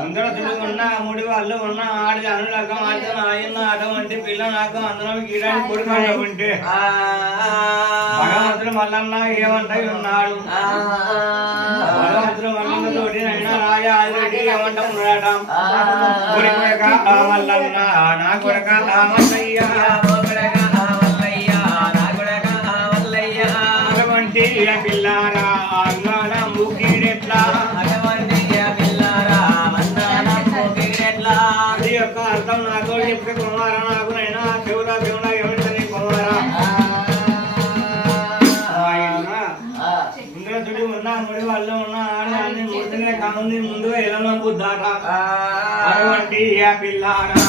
ముందర తిరుగున్నా మూడు వాళ్ళు ఉన్న ఆడి అనులకం ఆడితే ఆయన అటువంటి పిల్ల నాకు అందరం గీడానికి కొడుకు ఉంటే భగవంతుడు మల్లన్న ఏమంటాయి ఉన్నాడు భగవంతుడు మల్లన్న తోటి అయినా రాజా ఆదిరెడ్డి ఏమంటా ఉన్నాడట కొడుక మల్లన్న నా కొడుక మల్లయ్య అటువంటి పిల్లారా అన్నాన ముగిడెట్లా అది యొక్క అర్థం నాకు చెప్తే కుమారా నాకు నైనా దేవుడా దేవుడా ఎవరిని కుమారా ముందుగా చుడి ఉన్నా ముడి వాళ్ళు ఉన్నా ఆడదాన్ని మూర్తిగా కానుంది ముందుగా ఎలా నమ్ముద్దాట అటువంటి పిల్లారా